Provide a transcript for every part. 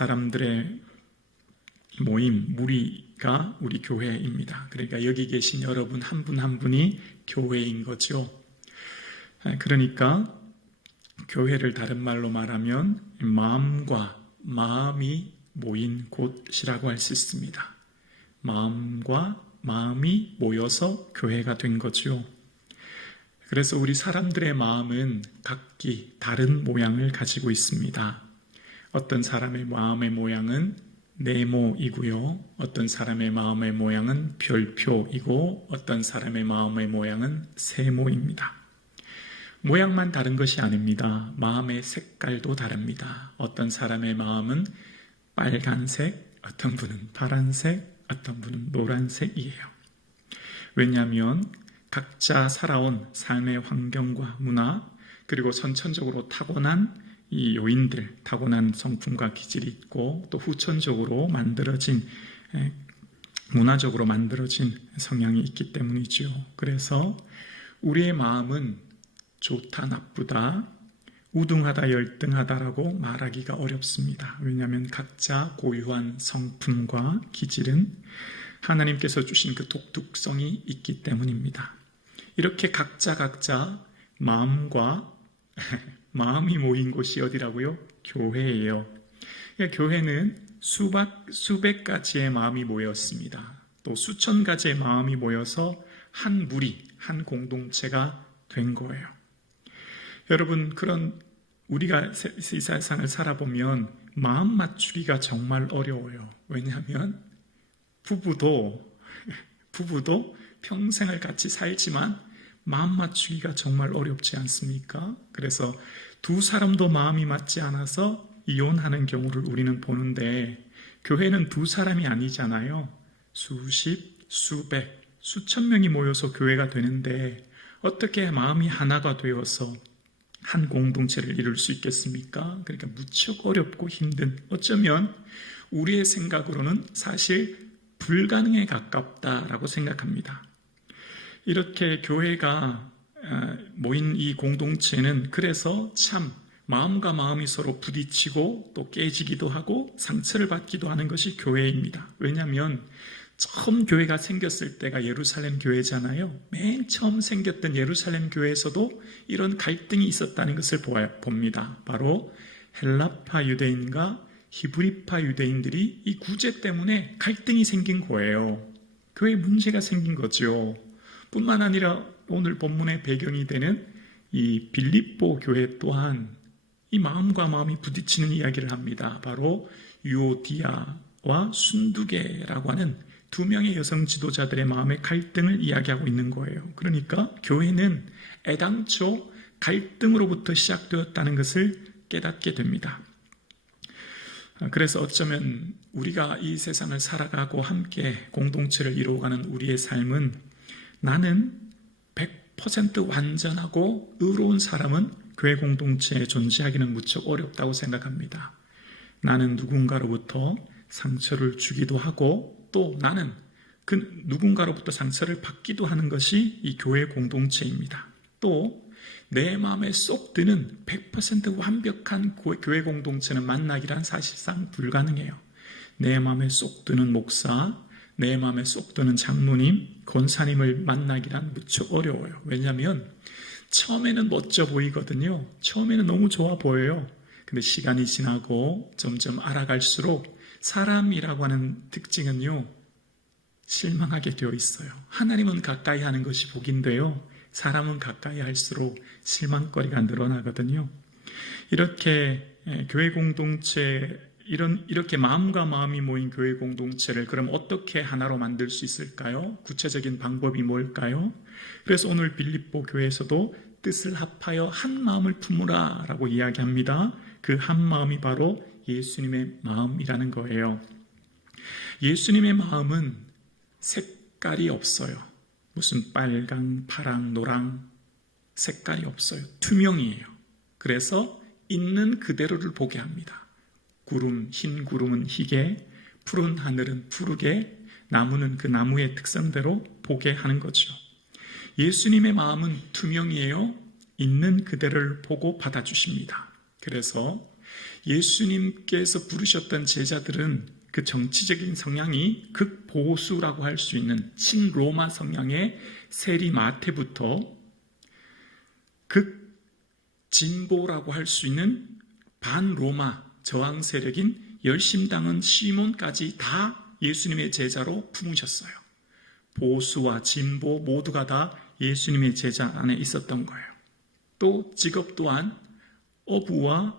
사람들의 모임, 무리가 우리 교회입니다. 그러니까 여기 계신 여러분 한 분 한 분이 교회인 거죠. 그러니까 교회를 다른 말로 말하면 마음과 마음이 모인 곳이라고 할 수 있습니다. 마음과 마음이 모여서 교회가 된 거죠. 그래서 우리 사람들의 마음은 각기 다른 모양을 가지고 있습니다. 어떤 사람의 마음의 모양은 네모이고요. 어떤 사람의 마음의 모양은 별표이고 어떤 사람의 마음의 모양은 세모입니다. 모양만 다른 것이 아닙니다. 마음의 색깔도 다릅니다. 어떤 사람의 마음은 빨간색, 어떤 분은 파란색, 어떤 분은 노란색이에요. 왜냐하면 각자 살아온 삶의 환경과 문화, 그리고 선천적으로 타고난 이 요인들, 타고난 성품과 기질이 있고 또 후천적으로 만들어진, 문화적으로 만들어진 성향이 있기 때문이죠. 그래서 우리의 마음은 좋다, 나쁘다, 우등하다, 열등하다라고 말하기가 어렵습니다. 왜냐하면 각자 고유한 성품과 기질은 하나님께서 주신 그 독특성이 있기 때문입니다. 이렇게 각자 마음과 마음이 모인 곳이 어디라고요? 교회예요. 교회는 수백 가지의 마음이 모였습니다. 또 수천 가지의 마음이 모여서 한 무리, 한 공동체가 된 거예요. 여러분, 그런 우리가 이 세상을 살아보면 마음 맞추기가 정말 어려워요. 왜냐하면 부부도 평생을 같이 살지만 마음 맞추기가 정말 어렵지 않습니까? 그래서 두 사람도 마음이 맞지 않아서 이혼하는 경우를 우리는 보는데, 교회는 두 사람이 아니잖아요. 수십, 수백, 수천 명이 모여서 교회가 되는데 어떻게 마음이 하나가 되어서 한 공동체를 이룰 수 있겠습니까? 그러니까 무척 어렵고 힘든, 어쩌면 우리의 생각으로는 사실 불가능에 가깝다라고 생각합니다. 이렇게 교회가 모인 이 공동체는 그래서 참 마음과 마음이 서로 부딪히고 또 깨지기도 하고 상처를 받기도 하는 것이 교회입니다. 왜냐하면 처음 교회가 생겼을 때가 예루살렘 교회잖아요. 맨 처음 생겼던 예루살렘 교회에서도 이런 갈등이 있었다는 것을 봅니다. 바로 헬라파 유대인과 히브리파 유대인들이 이 구제 때문에 갈등이 생긴 거예요. 교회에 문제가 생긴 거죠. 뿐만 아니라 오늘 본문의 배경이 되는 이 빌립보 교회 또한 이 마음과 마음이 부딪히는 이야기를 합니다. 바로 유오디아와 순두계라고 하는 두 명의 여성 지도자들의 마음의 갈등을 이야기하고 있는 거예요. 그러니까 교회는 애당초 갈등으로부터 시작되었다는 것을 깨닫게 됩니다. 그래서 어쩌면 우리가 이 세상을 살아가고 함께 공동체를 이루어가는 우리의 삶은, 나는 100% 완전하고 의로운 사람은 교회 공동체에 존재하기는 무척 어렵다고 생각합니다. 나는 누군가로부터 상처를 주기도 하고 또 나는 그 누군가로부터 상처를 받기도 하는 것이 이 교회 공동체입니다. 또 내 마음에 쏙 드는 100% 완벽한 교회 공동체는 만나기란 사실상 불가능해요. 내 마음에 쏙 드는 목사, 내 마음에 쏙 드는 장로님, 권사님을 만나기란 무척 어려워요. 왜냐하면 처음에는 멋져 보이거든요. 처음에는 너무 좋아 보여요. 근데 시간이 지나고 점점 알아갈수록 사람이라고 하는 특징은요, 실망하게 되어 있어요. 하나님은 가까이 하는 것이 복인데요, 사람은 가까이 할수록 실망거리가 늘어나거든요. 이렇게 교회 공동체, 이렇게 마음과 마음이 모인 교회 공동체를 그럼 어떻게 하나로 만들 수 있을까요? 구체적인 방법이 뭘까요? 그래서 오늘 빌립보 교회에서도 뜻을 합하여 한 마음을 품으라 라고 이야기합니다. 그 한 마음이 바로 예수님의 마음이라는 거예요. 예수님의 마음은 색깔이 없어요. 무슨 빨강, 파랑, 노랑 색깔이 없어요. 투명이에요. 그래서 있는 그대로를 보게 합니다. 흰 구름은 희게, 푸른 하늘은 푸르게, 나무는 그 나무의 특성대로 보게 하는 거죠. 예수님의 마음은 투명이에요. 있는 그대로를 보고 받아주십니다. 그래서 예수님께서 부르셨던 제자들은 그 정치적인 성향이 극보수라고 할 수 있는 친로마 성향의 세리 마태부터 극진보라고 할 수 있는 반로마 저항 세력인 열심당원 시몬까지 다 예수님의 제자로 품으셨어요. 보수와 진보 모두가 다 예수님의 제자 안에 있었던 거예요. 또 직업 또한 어부와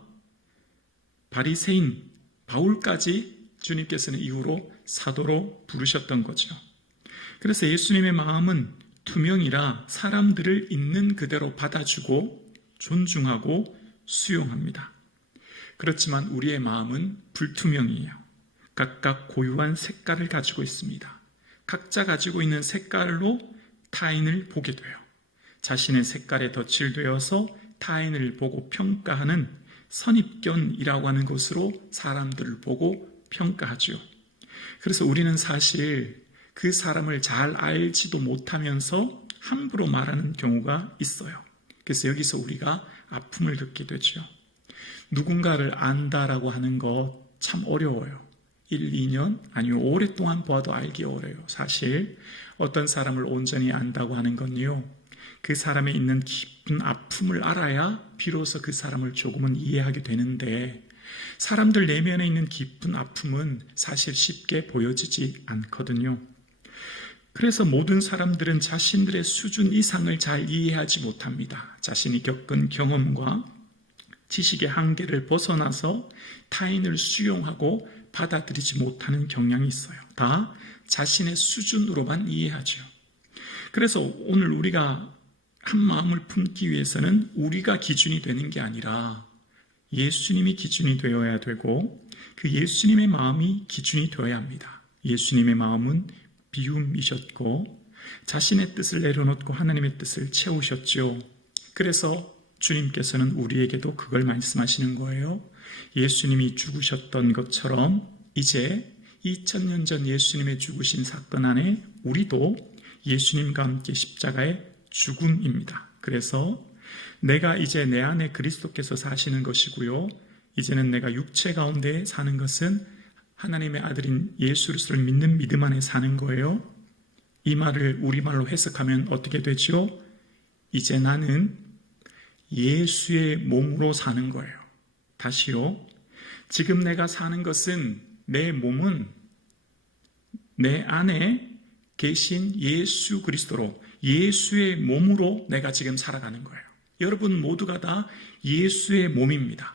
바리새인 바울까지 주님께서는 이후로 사도로 부르셨던 거죠. 그래서 예수님의 마음은 투명이라 사람들을 있는 그대로 받아주고 존중하고 수용합니다. 그렇지만 우리의 마음은 불투명이에요. 각각 고유한 색깔을 가지고 있습니다. 각자 가지고 있는 색깔로 타인을 보게 돼요. 자신의 색깔에 덧칠되어서 타인을 보고 평가하는 선입견이라고 하는 것으로 사람들을 보고 평가하죠. 그래서 우리는 사실 그 사람을 잘 알지도 못하면서 함부로 말하는 경우가 있어요. 그래서 여기서 우리가 아픔을 겪게 되죠. 누군가를 안다라고 하는 것 참 어려워요. 1, 2년 아니면 오랫동안 보아도 알기 어려워요. 사실 어떤 사람을 온전히 안다고 하는 건요, 그 사람에 있는 깊은 아픔을 알아야 비로소 그 사람을 조금은 이해하게 되는데, 사람들 내면에 있는 깊은 아픔은 사실 쉽게 보여지지 않거든요. 그래서 모든 사람들은 자신들의 수준 이상을 잘 이해하지 못합니다. 자신이 겪은 경험과 지식의 한계를 벗어나서 타인을 수용하고 받아들이지 못하는 경향이 있어요. 다 자신의 수준으로만 이해하죠. 그래서 오늘 우리가 한 마음을 품기 위해서는 우리가 기준이 되는 게 아니라 예수님이 기준이 되어야 되고, 그 예수님의 마음이 기준이 되어야 합니다. 예수님의 마음은 비움이셨고 자신의 뜻을 내려놓고 하나님의 뜻을 채우셨죠. 그래서 주님께서는 우리에게도 그걸 말씀하시는 거예요. 예수님이 죽으셨던 것처럼 이제 2000년 전 예수님의 죽으신 사건 안에 우리도 예수님과 함께 십자가의 죽음입니다. 그래서 내가 이제 내 안에 그리스도께서 사시는 것이고요, 이제는 내가 육체 가운데 사는 것은 하나님의 아들인 예수 그리스도를 믿는 믿음 안에 사는 거예요. 이 말을 우리말로 해석하면 어떻게 되죠? 이제 나는 예수의 몸으로 사는 거예요. 다시요. 지금 내가 사는 것은, 내 몸은 내 안에 계신 예수 그리스도로, 예수의 몸으로 내가 지금 살아가는 거예요. 여러분 모두가 다 예수의 몸입니다.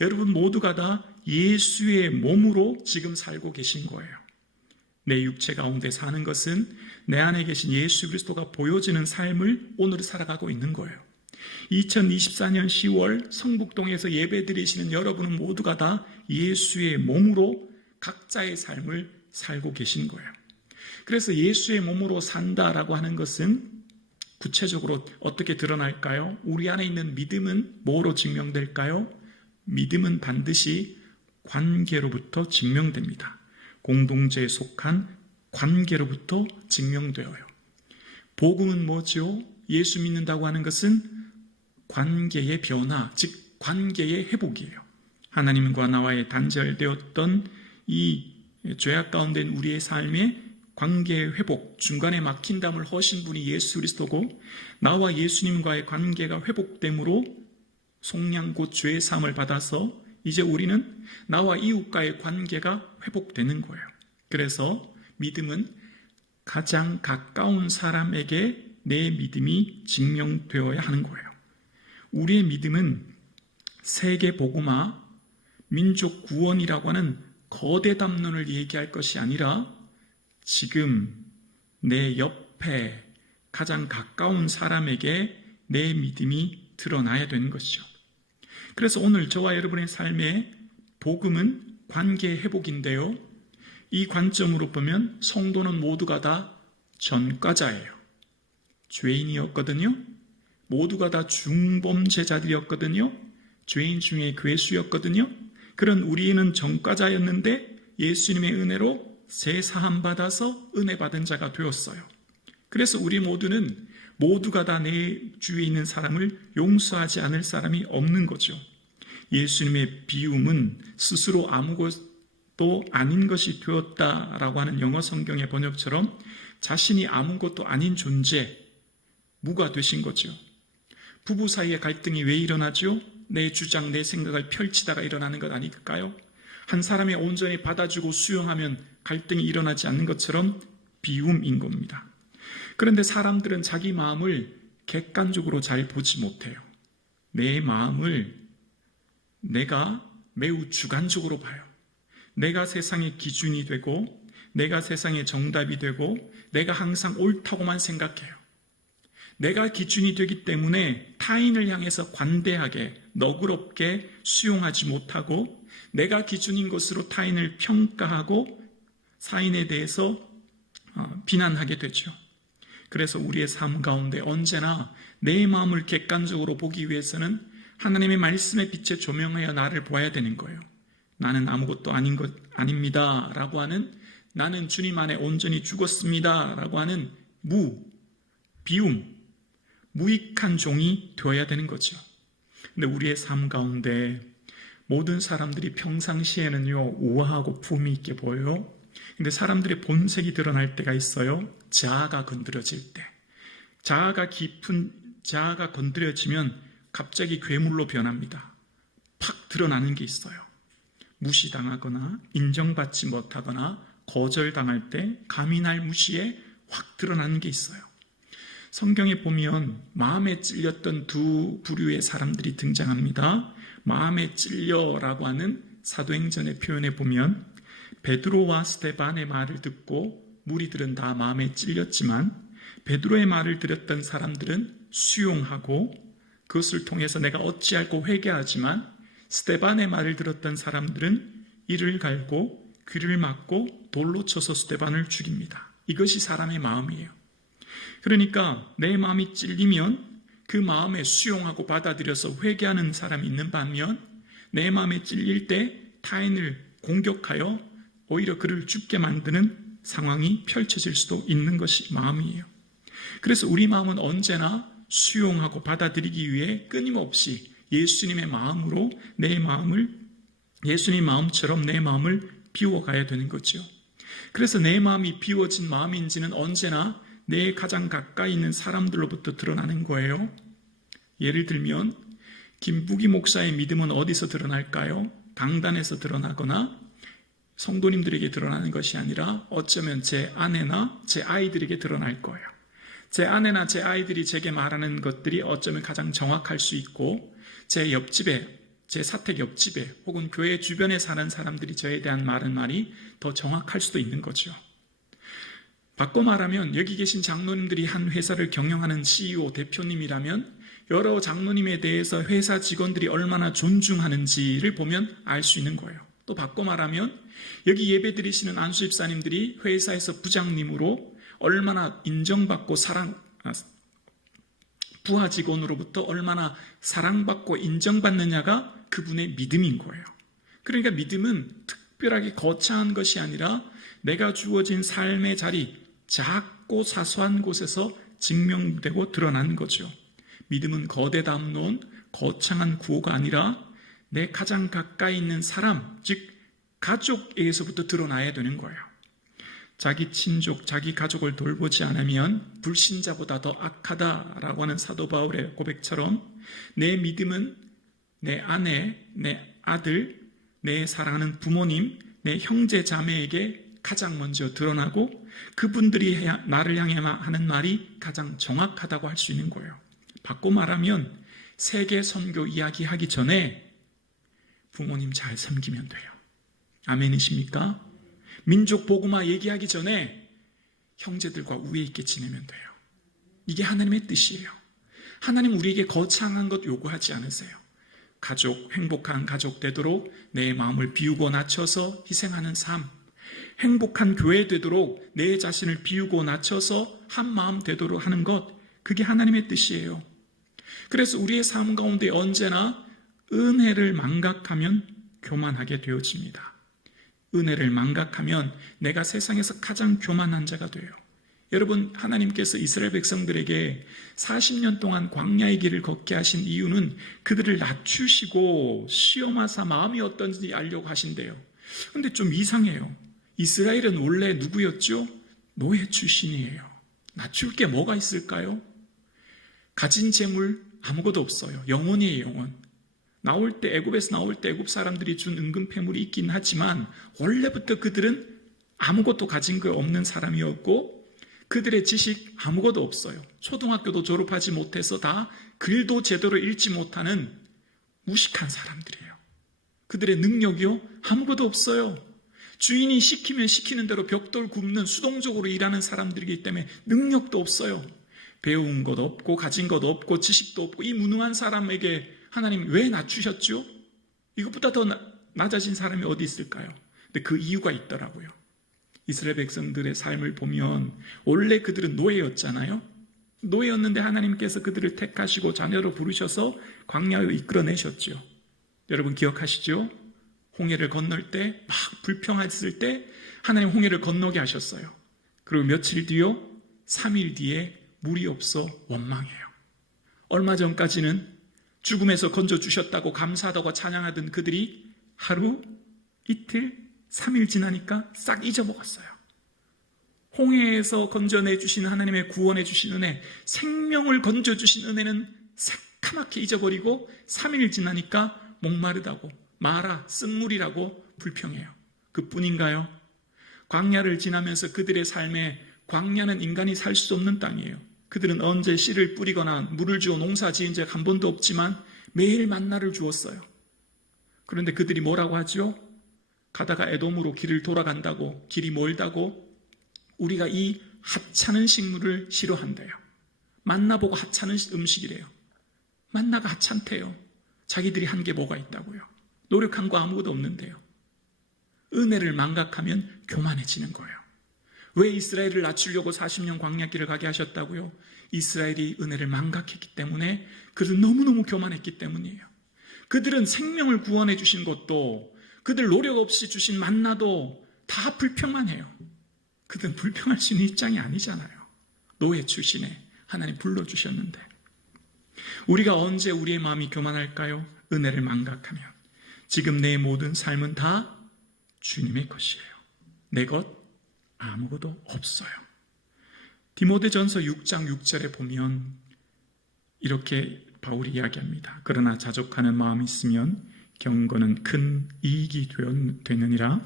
여러분 모두가 다 예수의 몸으로 지금 살고 계신 거예요. 내 육체 가운데 사는 것은 내 안에 계신 예수 그리스도가 보여지는 삶을 오늘 살아가고 있는 거예요. 2024년 10월 성북동에서 예배 드리시는 여러분은 모두가 다 예수의 몸으로 각자의 삶을 살고 계신 거예요. 그래서 예수의 몸으로 산다라고 하는 것은 구체적으로 어떻게 드러날까요? 우리 안에 있는 믿음은 뭐로 증명될까요? 믿음은 반드시 관계로부터 증명됩니다. 공동체에 속한 관계로부터 증명되어요. 복음은 뭐죠? 예수 믿는다고 하는 것은 관계의 변화, 즉 관계의 회복이에요. 하나님과 나와의 단절되었던 이 죄악 가운데 우리의 삶의 관계의 회복, 중간에 막힌 담을 허신 분이 예수 그리스도고, 나와 예수님과의 관계가 회복됨으로 속량 곧 죄의 사함을 받아서 이제 우리는 나와 이웃과의 관계가 회복되는 거예요. 그래서 믿음은 가장 가까운 사람에게 내 믿음이 증명되어야 하는 거예요. 우리의 믿음은 세계 복음화, 민족 구원이라고 하는 거대 담론을 얘기할 것이 아니라 지금 내 옆에 가장 가까운 사람에게 내 믿음이 드러나야 되는 것이죠. 그래서 오늘 저와 여러분의 삶의 복음은 관계 회복인데요, 이 관점으로 보면 성도는 모두가 다 전과자예요. 죄인이었거든요. 모두가 다 중범죄자들이었거든요. 죄인 중에 괴수였거든요. 그런 우리는 전과자였는데 예수님의 은혜로 제사함 받아서 은혜 받은 자가 되었어요. 그래서 우리 모두는 모두가 다 내 주위에 있는 사람을 용서하지 않을 사람이 없는 거죠. 예수님의 비움은 스스로 아무것도 아닌 것이 되었다라고 하는 영어 성경의 번역처럼 자신이 아무것도 아닌 존재, 무가 되신 거죠. 부부 사이의 갈등이 왜 일어나죠? 내 주장, 내 생각을 펼치다가 일어나는 것 아닐까요? 한 사람이 온전히 받아주고 수용하면 갈등이 일어나지 않는 것처럼 비움인 겁니다. 그런데 사람들은 자기 마음을 객관적으로 잘 보지 못해요. 내 마음을 내가 매우 주관적으로 봐요. 내가 세상의 기준이 되고 내가 세상의 정답이 되고 내가 항상 옳다고만 생각해요. 내가 기준이 되기 때문에 타인을 향해서 관대하게 너그럽게 수용하지 못하고 내가 기준인 것으로 타인을 평가하고 타인에 대해서 비난하게 되죠. 그래서 우리의 삶 가운데 언제나 내 마음을 객관적으로 보기 위해서는 하나님의 말씀의 빛에 조명하여 나를 보아야 되는 거예요. 나는 아무것도 아닌 것 아닙니다 라고 하는, 나는 주님 안에 온전히 죽었습니다 라고 하는 비움, 무익한 종이 되어야 되는 거죠. 근데 우리의 삶 가운데 모든 사람들이 평상시에는요 우아하고 품위 있게 보여요. 근데 사람들의 본색이 드러날 때가 있어요. 자아가 건드려질 때. 자아가 건드려지면 갑자기 괴물로 변합니다. 팍 드러나는 게 있어요. 무시당하거나 인정받지 못하거나 거절당할 때 감히 날 무시해 확 드러나는 게 있어요. 성경에 보면 마음에 찔렸던 두 부류의 사람들이 등장합니다. 마음에 찔려라고 하는 사도행전의 표현에 보면 베드로와 스데반의 말을 듣고 무리들은 다 마음에 찔렸지만 베드로의 말을 들었던 사람들은 수용하고 그것을 통해서 내가 어찌할꼬 회개하지만 스데반의 말을 들었던 사람들은 이를 갈고 귀를 막고 돌로 쳐서 스데반을 죽입니다. 이것이 사람의 마음이에요. 그러니까 내 마음이 찔리면 그 마음에 수용하고 받아들여서 회개하는 사람이 있는 반면 내 마음에 찔릴 때 타인을 공격하여 오히려 그를 죽게 만드는 상황이 펼쳐질 수도 있는 것이 마음이에요. 그래서 우리 마음은 언제나 수용하고 받아들이기 위해 끊임없이 예수님의 마음으로 예수님 마음처럼 내 마음을 비워가야 되는 거죠. 그래서 내 마음이 비워진 마음인지는 언제나 내 가장 가까이 있는 사람들로부터 드러나는 거예요. 예를 들면 김부기 목사의 믿음은 어디서 드러날까요? 강단에서 드러나거나 성도님들에게 드러나는 것이 아니라 어쩌면 제 아내나 제 아이들에게 드러날 거예요. 제 아내나 제 아이들이 제게 말하는 것들이 어쩌면 가장 정확할 수 있고 제 옆집에, 제 사택 옆집에 혹은 교회 주변에 사는 사람들이 저에 대한 말이 더 정확할 수도 있는 거죠. 바꿔 말하면 여기 계신 장로님들이 한 회사를 경영하는 CEO, 대표님이라면 여러 장로님에 대해서 회사 직원들이 얼마나 존중하는지를 보면 알 수 있는 거예요. 또 바꿔 말하면 여기 예배 드리시는 안수 집사님들이 회사에서 부장님으로 얼마나 인정받고 부하 직원으로부터 얼마나 사랑받고 인정받느냐가 그분의 믿음인 거예요. 그러니까 믿음은 특별하게 거창한 것이 아니라 내가 주어진 삶의 자리, 작고 사소한 곳에서 증명되고 드러나는 거죠. 믿음은 거대 담론, 거창한 구호가 아니라 내 가장 가까이 있는 사람, 즉 가족에서부터 드러나야 되는 거예요. 자기 친족, 자기 가족을 돌보지 않으면 불신자보다 더 악하다라고 하는 사도 바울의 고백처럼 내 믿음은 내 아내, 내 아들, 내 사랑하는 부모님, 내 형제 자매에게 가장 먼저 드러나고 그분들이 나를 향해 하는 말이 가장 정확하다고 할 수 있는 거예요. 바꿔 말하면 세계 선교 이야기하기 전에 부모님 잘 섬기면 돼요. 아멘이십니까? 민족 복음화 얘기하기 전에 형제들과 우애 있게 지내면 돼요. 이게 하나님의 뜻이에요. 하나님 우리에게 거창한 것 요구하지 않으세요. 가족, 행복한 가족 되도록 내 마음을 비우고 낮춰서 희생하는 삶, 행복한 교회 되도록 내 자신을 비우고 낮춰서 한 마음 되도록 하는 것, 그게 하나님의 뜻이에요. 그래서 우리의 삶 가운데 언제나 은혜를 망각하면 교만하게 되어집니다. 은혜를 망각하면 내가 세상에서 가장 교만한 자가 돼요. 여러분, 하나님께서 이스라엘 백성들에게 40년 동안 광야의 길을 걷게 하신 이유는 그들을 낮추시고 시험하사 마음이 어떤지 알려고 하신대요. 근데 좀 이상해요. 이스라엘은 원래 누구였죠? 노예 출신이에요. 낮출 게 뭐가 있을까요? 가진 재물 아무것도 없어요. 영혼이에요, 영혼. 애굽에서 나올 때 애굽 사람들이 준 은근폐물이 있긴 하지만 원래부터 그들은 아무것도 가진 거 없는 사람이었고 그들의 지식 아무것도 없어요. 초등학교도 졸업하지 못해서 다 글도 제대로 읽지 못하는 무식한 사람들이에요. 그들의 능력이요? 아무것도 없어요. 주인이 시키면 시키는 대로 벽돌 굽는 수동적으로 일하는 사람들이기 때문에 능력도 없어요. 배운 것 없고 가진 것 없고 지식도 없고 이 무능한 사람에게 하나님 왜 낮추셨죠? 이것보다 더 낮아진 사람이 어디 있을까요? 근데 그 이유가 있더라고요. 이스라엘 백성들의 삶을 보면 원래 그들은 노예였잖아요. 노예였는데 하나님께서 그들을 택하시고 자녀로 부르셔서 광야로 이끌어내셨죠. 여러분 기억하시죠? 홍해를 건널 때 막 불평했을 때 하나님 홍해를 건너게 하셨어요. 그리고 며칠 뒤요? 3일 뒤에 물이 없어 원망해요. 얼마 전까지는 죽음에서 건져주셨다고 감사하다고 찬양하던 그들이 하루, 이틀, 3일 지나니까 싹 잊어먹었어요. 홍해에서 건져내주신 하나님의 구원해주신 은혜, 생명을 건져주신 은혜는 새카맣게 잊어버리고 3일 지나니까 목마르다고 마라, 쓴물이라고 불평해요. 그뿐인가요? 광야를 지나면서 그들의 삶에 광야는 인간이 살 수 없는 땅이에요. 그들은 언제 씨를 뿌리거나 물을 주어 농사 지은 적 한 번도 없지만 매일 만나를 주었어요. 그런데 그들이 뭐라고 하죠? 가다가 에돔으로 길을 돌아간다고, 길이 멀다고 우리가 이 하찮은 식물을 싫어한대요. 만나보고 하찮은 음식이래요. 만나가 하찮대요. 자기들이 한 게 뭐가 있다고요. 노력한 거 아무것도 없는데요. 은혜를 망각하면 교만해지는 거예요. 왜 이스라엘을 낮추려고 40년 광야길을 가게 하셨다고요? 이스라엘이 은혜를 망각했기 때문에 그들은 너무너무 교만했기 때문이에요. 그들은 생명을 구원해 주신 것도 그들 노력 없이 주신 만나도 다 불평만 해요. 그들은 불평할 수 있는 입장이 아니잖아요. 노예 출신에 하나님 불러주셨는데 우리가 언제 우리의 마음이 교만할까요? 은혜를 망각하면. 지금 내 모든 삶은 다 주님의 것이에요. 내 것 아무것도 없어요. 디모데전서 6장 6절에 보면 이렇게 바울이 이야기합니다. 그러나 자족하는 마음이 있으면 경건은 큰 이익이 되느니라.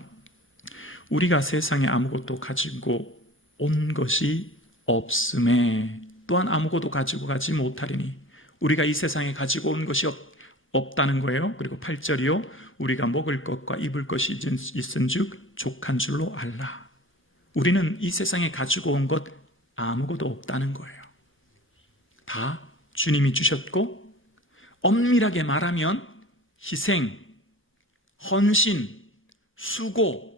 우리가 세상에 아무것도 가지고 온 것이 없음에 또한 아무것도 가지고 가지 못하리니. 우리가 이 세상에 가지고 온 것이 없다는 거예요. 그리고 8절이요. 우리가 먹을 것과 입을 것이 있은 즉 족한 줄로 알라. 우리는 이 세상에 가지고 온 것 아무것도 없다는 거예요. 다 주님이 주셨고 엄밀하게 말하면 희생, 헌신, 수고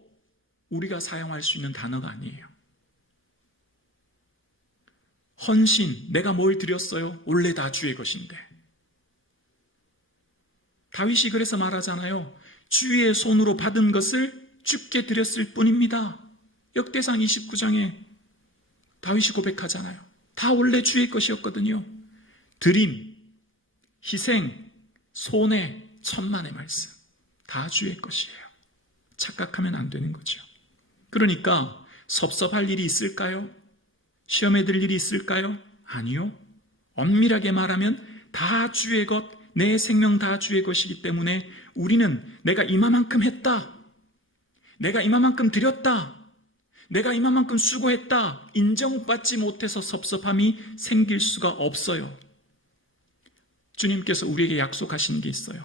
우리가 사용할 수 있는 단어가 아니에요. 헌신, 내가 뭘 드렸어요? 원래 다 주의 것인데. 다윗이 그래서 말하잖아요. 주의 손으로 받은 것을 주께 드렸을 뿐입니다. 역대상 29장에 다윗이 고백하잖아요. 다 원래 주의 것이었거든요. 드림, 희생, 손해, 천만의 말씀 다 주의 것이에요. 착각하면 안 되는 거죠. 그러니까 섭섭할 일이 있을까요? 시험에 들 일이 있을까요? 아니요. 엄밀하게 말하면 다 주의 것, 내 생명 다 주의 것이기 때문에 우리는 내가 이만큼 했다, 내가 이만큼 드렸다, 내가 이만큼 수고했다 인정받지 못해서 섭섭함이 생길 수가 없어요. 주님께서 우리에게 약속하신 게 있어요.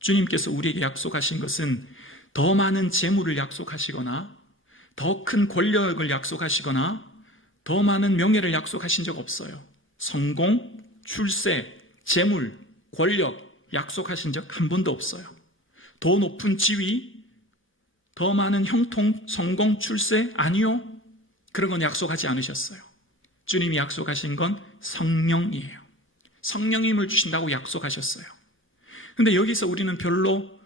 주님께서 우리에게 약속하신 것은 더 많은 재물을 약속하시거나 더 큰 권력을 약속하시거나 더 많은 명예를 약속하신 적 없어요. 성공, 출세, 재물, 권력 약속하신 적 한 번도 없어요. 더 높은 지위, 더 많은 형통, 성공, 출세 아니요. 그런 건 약속하지 않으셨어요. 주님이 약속하신 건 성령이에요. 성령님을 주신다고 약속하셨어요. 근데 여기서 우리는 별로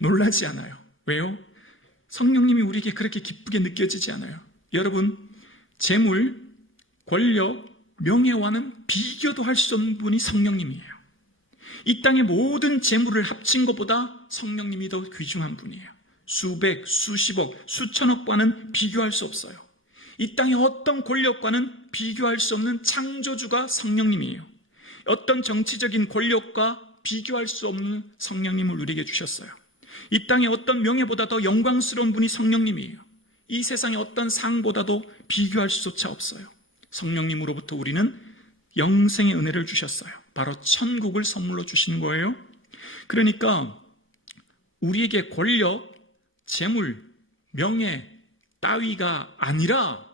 놀라지 않아요. 왜요? 성령님이 우리에게 그렇게 기쁘게 느껴지지 않아요. 여러분, 재물, 권력, 명예와는 비교도 할 수 없는 분이 성령님이에요. 이 땅의 모든 재물을 합친 것보다 성령님이 더 귀중한 분이에요. 수백, 수십억, 수천억과는 비교할 수 없어요. 이 땅의 어떤 권력과는 비교할 수 없는 창조주가 성령님이에요. 어떤 정치적인 권력과 비교할 수 없는 성령님을 우리에게 주셨어요. 이 땅의 어떤 명예보다 더 영광스러운 분이 성령님이에요. 이 세상의 어떤 상보다도 비교할 수조차 없어요. 성령님으로부터 우리는 영생의 은혜를 주셨어요. 바로 천국을 선물로 주신 거예요. 그러니까 우리에게 권력, 재물, 명예 따위가 아니라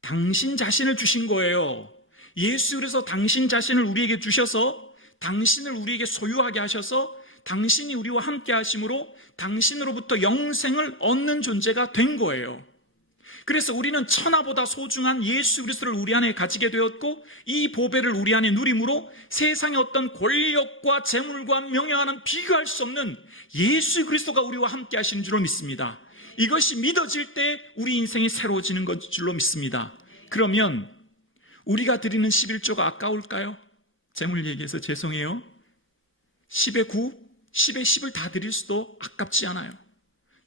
당신 자신을 주신 거예요. 예수 그리스도 당신 자신을 우리에게 주셔서 당신을 우리에게 소유하게 하셔서 당신이 우리와 함께 하심으로 당신으로부터 영생을 얻는 존재가 된 거예요. 그래서 우리는 천하보다 소중한 예수 그리스도를 우리 안에 가지게 되었고 이 보배를 우리 안에 누림으로 세상의 어떤 권력과 재물과 명예와는 비교할 수 없는 예수 그리스도가 우리와 함께 하시는 줄로 믿습니다. 이것이 믿어질 때 우리 인생이 새로워지는 것 줄로 믿습니다. 그러면 우리가 드리는 11조가 아까울까요? 재물 얘기해서 죄송해요. 10의 9, 10의 10을 다 드릴 수도 아깝지 않아요.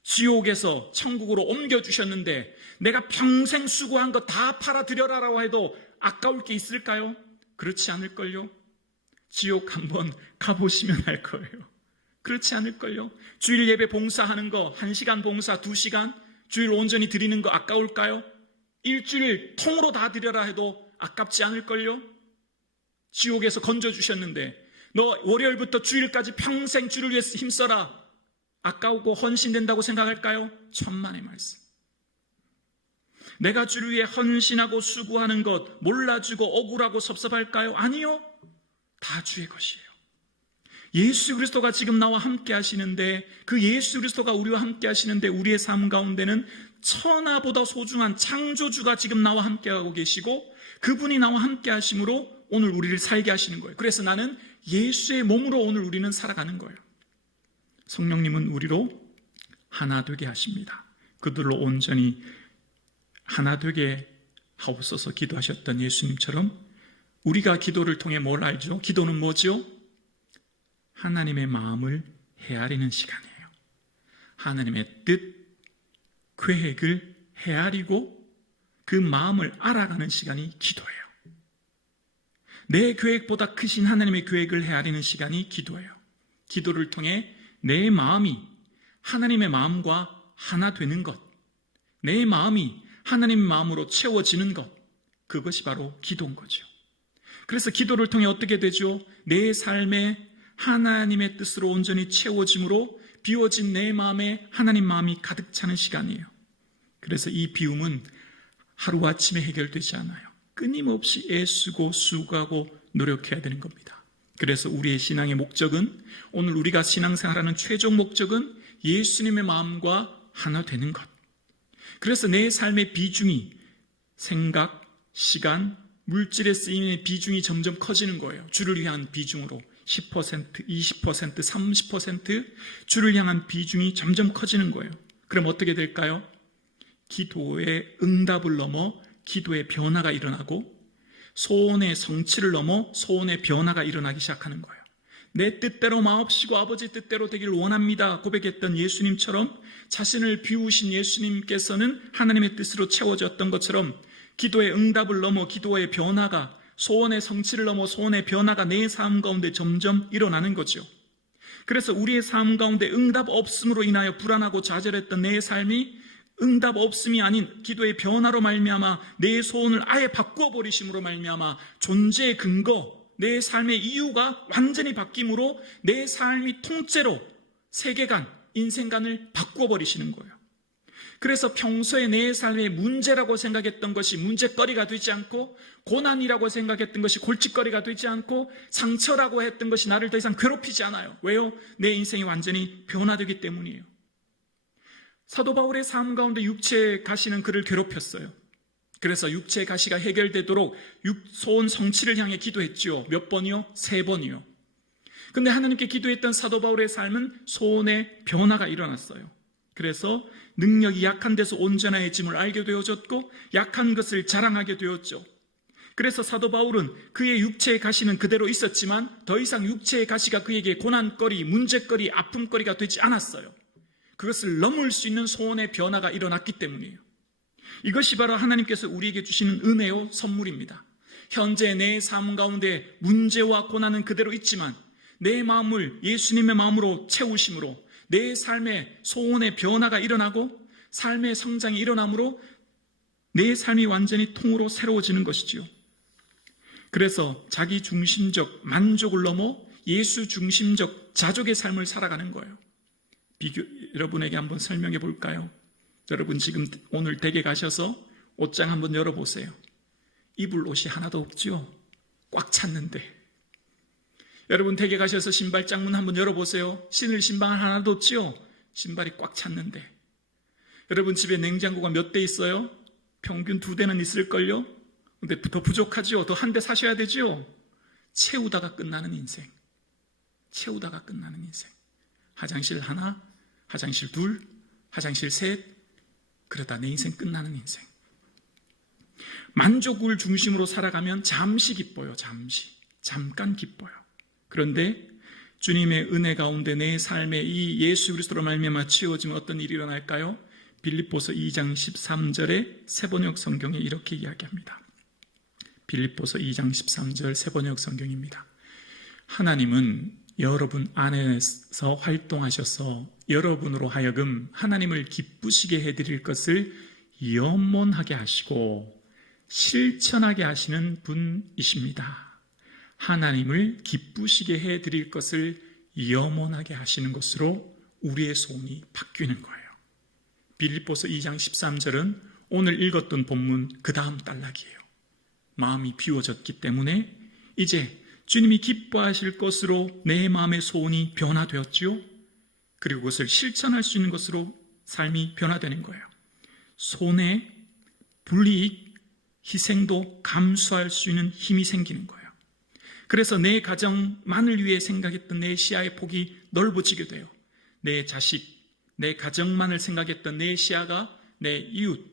지옥에서 천국으로 옮겨주셨는데 내가 평생 수고한 거 다 팔아드려라라고 해도 아까울 게 있을까요? 그렇지 않을걸요? 지옥 한번 가보시면 알 거예요. 그렇지 않을걸요? 주일 예배 봉사하는 거 1시간 봉사 2시간 주일 온전히 드리는 거 아까울까요? 일주일 통으로 다 드려라 해도 아깝지 않을걸요? 지옥에서 건져주셨는데 너 월요일부터 주일까지 평생 주를 위해서 힘써라. 아까우고 헌신된다고 생각할까요? 천만의 말씀. 내가 주를 위해 헌신하고 수고하는 것 몰라주고 억울하고 섭섭할까요? 아니요. 다 주의 것이에요. 예수 그리스도가 지금 나와 함께 하시는데 그 예수 그리스도가 우리와 함께 하시는데 우리의 삶 가운데는 천하보다 소중한 창조주가 지금 나와 함께 하고 계시고 그분이 나와 함께 하심으로 오늘 우리를 살게 하시는 거예요. 그래서 나는 예수의 몸으로 오늘 우리는 살아가는 거예요. 성령님은 우리로 하나 되게 하십니다. 그들로 온전히 하나 되게 하옵소서 기도하셨던 예수님처럼 우리가 기도를 통해 뭘 알죠? 기도는 뭐죠? 하나님의 마음을 헤아리는 시간이에요. 하나님의 뜻, 계획을 헤아리고 그 마음을 알아가는 시간이 기도예요. 내 계획보다 크신 하나님의 계획을 헤아리는 시간이 기도예요. 기도를 통해 내 마음이 하나님의 마음과 하나 되는 것, 내 마음이 하나님의 마음으로 채워지는 것, 그것이 바로 기도인 거죠. 그래서 기도를 통해 어떻게 되죠? 내 삶에 하나님의 뜻으로 온전히 채워짐으로 비워진 내 마음에 하나님 마음이 가득 차는 시간이에요. 그래서 이 비움은 하루아침에 해결되지 않아요. 끊임없이 애쓰고 수고하고 노력해야 되는 겁니다. 그래서 우리의 신앙의 목적은, 오늘 우리가 신앙생활하는 최종 목적은 예수님의 마음과 하나 되는 것. 그래서 내 삶의 비중이 생각, 시간, 물질에 쓰이는 비중이 점점 커지는 거예요. 주를 향한 비중으로 10%, 20%, 30% 주를 향한 비중이 점점 커지는 거예요. 그럼 어떻게 될까요? 기도의 응답을 넘어 기도의 변화가 일어나고 소원의 성취를 넘어 소원의 변화가 일어나기 시작하는 거예요. 내 뜻대로 마옵시고 아버지 뜻대로 되길 원합니다 고백했던 예수님처럼 자신을 비우신 예수님께서는 하나님의 뜻으로 채워졌던 것처럼 기도의 응답을 넘어 기도의 변화가, 소원의 성취를 넘어 소원의 변화가 내 삶 가운데 점점 일어나는 거죠. 그래서 우리의 삶 가운데 응답 없음으로 인하여 불안하고 좌절했던 내 삶이 응답 없음이 아닌 기도의 변화로 말미암아 내 소원을 아예 바꾸어 버리심으로 말미암아 존재의 근거, 내 삶의 이유가 완전히 바뀜으로 내 삶이 통째로 세계관, 인생관을 바꾸어 버리시는 거예요. 그래서 평소에 내 삶의 문제라고 생각했던 것이 문제거리가 되지 않고, 고난이라고 생각했던 것이 골칫거리가 되지 않고, 상처라고 했던 것이 나를 더 이상 괴롭히지 않아요. 왜요? 내 인생이 완전히 변화되기 때문이에요. 사도 바울의 삶 가운데 육체의 가시는 그를 괴롭혔어요. 그래서 육체의 가시가 해결되도록 소원 성취를 향해 기도했죠. 몇 번이요? 3번이요. 근데 하나님께 기도했던 사도 바울의 삶은 소원의 변화가 일어났어요. 그래서 능력이 약한 데서 온전해짐을 알게 되어졌고 약한 것을 자랑하게 되었죠. 그래서 사도 바울은 그의 육체의 가시는 그대로 있었지만 더 이상 육체의 가시가 그에게 고난거리, 문제거리, 아픔거리가 되지 않았어요. 그것을 넘을 수 있는 소원의 변화가 일어났기 때문이에요. 이것이 바로 하나님께서 우리에게 주시는 은혜요 선물입니다. 현재 내 삶 가운데 문제와 고난은 그대로 있지만 내 마음을 예수님의 마음으로 채우심으로 내 삶의 소원의 변화가 일어나고 삶의 성장이 일어나므로 내 삶이 완전히 통으로 새로워지는 것이지요. 그래서 자기 중심적 만족을 넘어 예수 중심적 자족의 삶을 살아가는 거예요. 여러분에게 한번 설명해 볼까요? 여러분 지금 오늘 댁에 가셔서 옷장 한번 열어보세요. 입을 옷이 하나도 없죠? 꽉 찼는데. 여러분 댁에 가셔서 신발장 문 한번 열어보세요. 신을 신발 하나도 없죠? 신발이 꽉 찼는데. 여러분 집에 냉장고가 몇 대 있어요? 평균 2대는 있을걸요? 근데 더 부족하죠? 더 한 대 사셔야 되죠? 채우다가 끝나는 인생. 채우다가 끝나는 인생. 화장실 하나, 화장실 둘, 화장실 셋, 그러다 내 인생 끝나는 인생. 만족을 중심으로 살아가면 잠시 기뻐요. 잠깐 기뻐요. 그런데 주님의 은혜 가운데 내 삶에 이 예수 그리스도로 말미암아 채워지면 어떤 일이 일어날까요? 빌립보서 2장 13절에 새번역 성경에 이렇게 이야기합니다. 빌립보서 2장 13절 새번역 성경입니다. 하나님은 여러분 안에서 활동하셔서 여러분으로 하여금 하나님을 기쁘시게 해드릴 것을 염원하게 하시고 실천하게 하시는 분이십니다. 하나님을 기쁘시게 해드릴 것을 염원하게 하시는 것으로 우리의 소원이 바뀌는 거예요. 빌립보서 2장 13절은 오늘 읽었던 본문 그 다음 단락이에요. 마음이 비워졌기 때문에 이제 주님이 기뻐하실 것으로 내 마음의 소원이 변화되었지요. 그리고 그것을 실천할 수 있는 것으로 삶이 변화되는 거예요. 손해, 불이익, 희생도 감수할 수 있는 힘이 생기는 거예요. 그래서 내 가정만을 위해 생각했던 내 시야의 폭이 넓어지게 돼요. 내 자식, 내 가정만을 생각했던 내 시야가 내 이웃,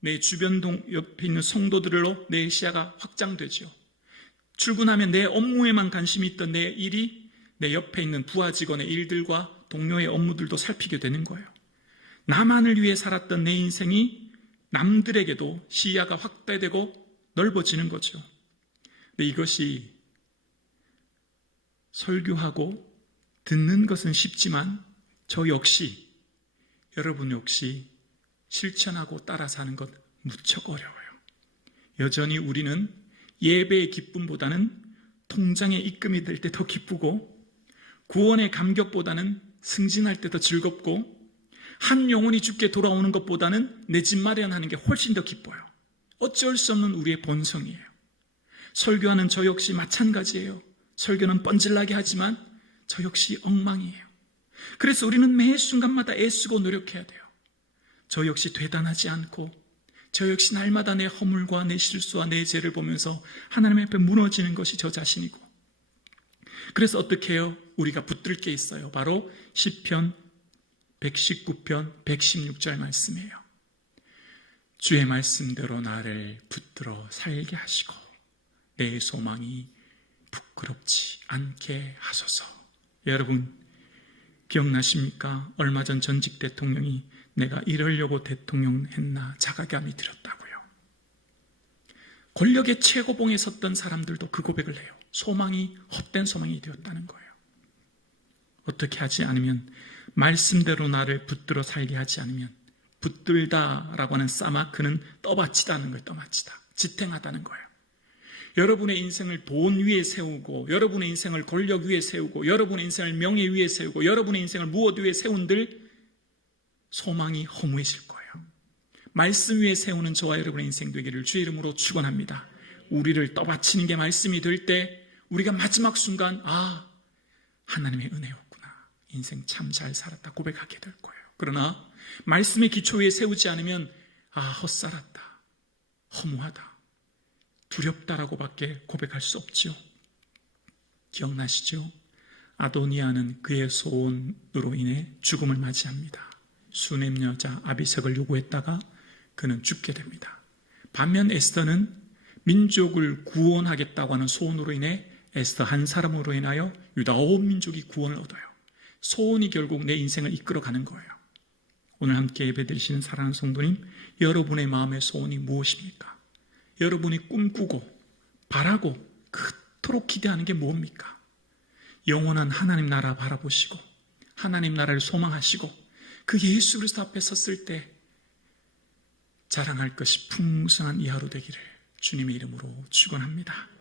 내 주변 옆에 있는 성도들로 내 시야가 확장되죠. 출근하면 내 업무에만 관심이 있던 내 일이 내 옆에 있는 부하 직원의 일들과 동료의 업무들도 살피게 되는 거예요. 나만을 위해 살았던 내 인생이 남들에게도 시야가 확대되고 넓어지는 거죠. 근데 이것이 설교하고 듣는 것은 쉽지만 저 역시 여러분 역시 실천하고 따라 사는 것 무척 어려워요. 여전히 우리는 예배의 기쁨보다는 통장에 입금이 될 때 더 기쁘고 구원의 감격보다는 승진할 때 더 즐겁고 한 영혼이 주께 돌아오는 것보다는 내 집 마련하는 게 훨씬 더 기뻐요. 어쩔 수 없는 우리의 본성이에요. 설교하는 저 역시 마찬가지예요. 설교는 뻔질나게 하지만 저 역시 엉망이에요. 그래서 우리는 매 순간마다 애쓰고 노력해야 돼요. 저 역시 대단하지 않고 저 역시 날마다 내 허물과 내 실수와 내 죄를 보면서 하나님 앞에 무너지는 것이 저 자신이고 그래서 어떻게 해요? 우리가 붙들 게 있어요. 바로 시편 119편 116절 말씀이에요. 주의 말씀대로 나를 붙들어 살게 하시고 내 소망이 부끄럽지 않게 하소서. 여러분 기억나십니까? 얼마 전 전직 대통령이 내가 이러려고 대통령 했나 자가감이 들었다고요. 권력의 최고봉에 섰던 사람들도 그 고백을 해요. 소망이 헛된 소망이 되었다는 거예요. 어떻게 하지 않으면 말씀대로 나를 붙들어 살게 하지 않으면 붙들다라고 하는 싸마크는 떠받치다는 거예요. 떠받치다. 지탱하다는 거예요. 여러분의 인생을 돈 위에 세우고 여러분의 인생을 권력 위에 세우고 여러분의 인생을 명예 위에 세우고 여러분의 인생을 무엇 위에 세운들 소망이 허무해질 거예요. 말씀 위에 세우는 저와 여러분의 인생 되기를 주의 이름으로 축원합니다. 우리를 떠받치는 게 말씀이 될 때 우리가 마지막 순간 하나님의 은혜였구나. 인생 참 잘 살았다 고백하게 될 거예요. 그러나 말씀의 기초 위에 세우지 않으면 헛살았다. 허무하다. 두렵다라고밖에 고백할 수 없죠. 기억나시죠? 아도니아는 그의 소원으로 인해 죽음을 맞이합니다. 수넴 여자 아비색을 요구했다가 그는 죽게 됩니다. 반면 에스더는 민족을 구원하겠다고 하는 소원으로 인해 에스더 한 사람으로 인하여 유다 온 민족이 구원을 얻어요. 소원이 결국 내 인생을 이끌어가는 거예요. 오늘 함께 예배드리시는 사랑하는 성도님, 여러분의 마음의 소원이 무엇입니까? 여러분이 꿈꾸고 바라고 그토록 기대하는 게 뭡니까? 영원한 하나님 나라 바라보시고 하나님 나라를 소망하시고 그 예수 그리스도 앞에 섰을 때 자랑할 것이 풍성한 이 하루 되기를 주님의 이름으로 축원합니다.